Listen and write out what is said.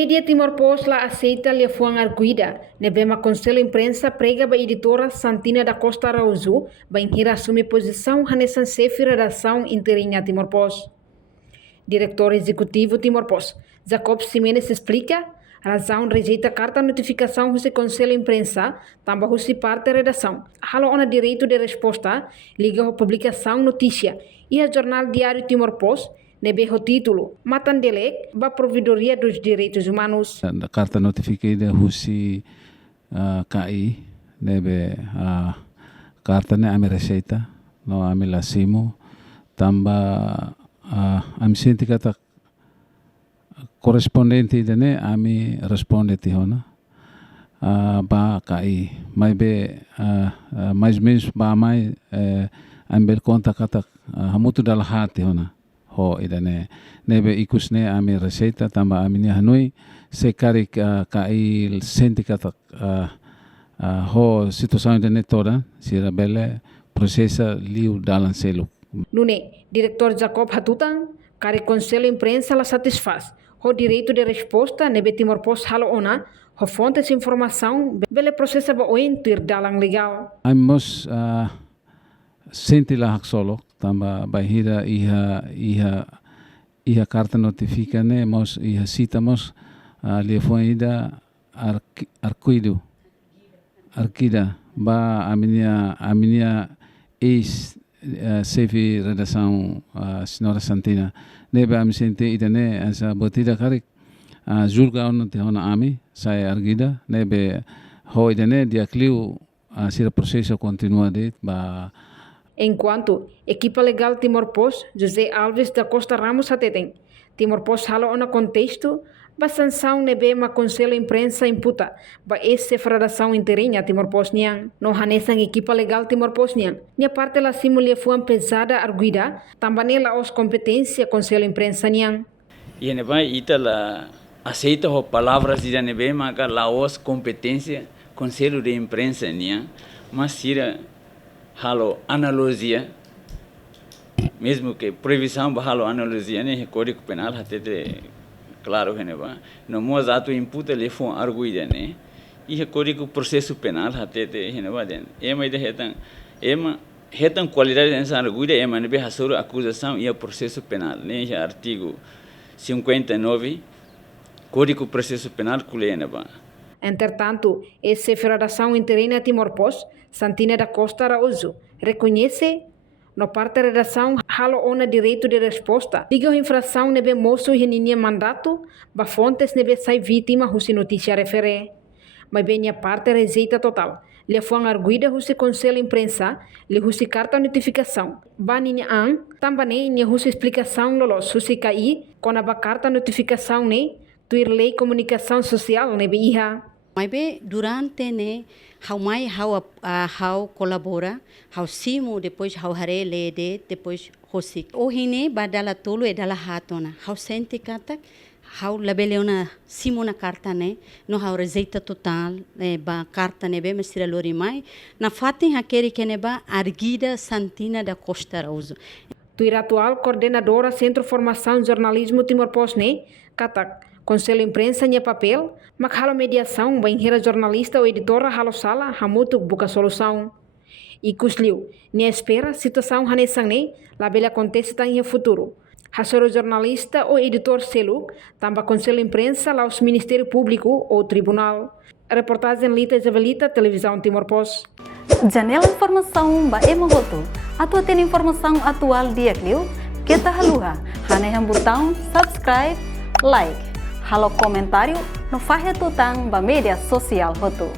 Media Timor-Poste la aceita le fuang arguida, ne bema conselho imprensa prega ba editora Santina da Costa Araújo, ba inhira assume posição hanesan sefi redação inteirinha Timor-Poste. Diretor executivo Timor-Poste, Jacob Ximenes explica, razão rejeita carta notificação do conselho imprensa, também husi parte redação. Halo ona direito de resposta, liga a publicação notícia e a jornal diário Timor-Poste, nebe o título Matandelek ba Provedoria dos Direitos Humanos. A carta notificada husi KI nebe carta ne ame receita no ame lasimo tamba ame senti kata correspondente dene ame responde tihona ba KI mai be mais menos ba mai ame conta kata hamutu dal hati hona ho idane nebe ikusne ame receita tamba amini hanui sekari kai senti kata ho situação idane toda sira bele processa liu dalan selu. Nune, diretor Jacob Hatutan, kare conselho imprensa la satisfaz. Ho direito de resposta nebe Timor-Poste halo ona, ho fontes de informação bele processa ba oentir dalang legal. Amos senti la hak solo tamba bahira iha carta notifica ne mos iha citamos lefoida arkida ba aminia ex sevi redação senhora Santina nebe am sente idane asa botida karik julga on te hona ami sai argida nebe ho idane dia cliu sira processo continua de ba. Enquanto equipa legal Timor-Poste, José Alves da Costa Ramos atendem. Timor-Poste halo ona contexto, ba sanção nebe ma conselho imprensa imputa, ba esse fradação inteirinha Timor-Poste niang. No hanesan equipa legal Timor-Poste niang. Nia parte la simulia fuan pesada arguida, tambane la os competência conselho imprensa niang. E neba ita la aceita ho palavras de nebe ma ka la os competência conselho de imprensa niang, mas sira halo analogia, mesmo que previsão halo analogia né código penal até claro que neba no moz ato imputa le fon arguida né e código processo penal até neba den ema ide hetan qualidade dessa arguida ema nebe hasoro acusação e processo penal né artigo 59 código processo penal culena. Entretanto, essa Federação Interina Timor-Poste, Santina da Costa Araújo, reconhece no parte da redação halo ona direito de resposta. Liga a infração nebe moço e ninia mandato, ba fontes nebe sai vítima husi notícia refere. Mas bem a parte rejeita total. Le fuang arguida husi conselho imprensa, le husi carta notificação. Ba ninia an, tambane nia husi explicação lolos husi kai, com a ba carta notificação ne, tuir lei comunicação social nebe iha. Mas durante né how colabora, how simo depois how hare lede depois hosik. Ohine badala tolo e dala hatona. How sente kata how labeleona simo na carta né no how rezeita total ba carta né be mesira lori mai na fatin hakeri keneba argida Santina da Costa Araújo. Tuir atual coordenadora Centro Formação Jornalismo Timor-Poste né katak Conselho Imprensa nya papel, mak halo mediação, ba inhira jornalista ou editora halo sala, hamutuk buka solução. E kusliu, nia espera situação hanesang ne, labele acontece tá em futuro. Hasoro jornalista ou editor seluk, tamba Conselho Imprensa lá os Ministério Público ou Tribunal. Reportagem Lita Isabelita, Televisão Timor-Poste. Janela informação ba emogoto. Atua tem informação atual dia kliu, kita haluha, haneham botão subscribe, like. Halo comentário no Fahia Tutang ba media sosial hotu.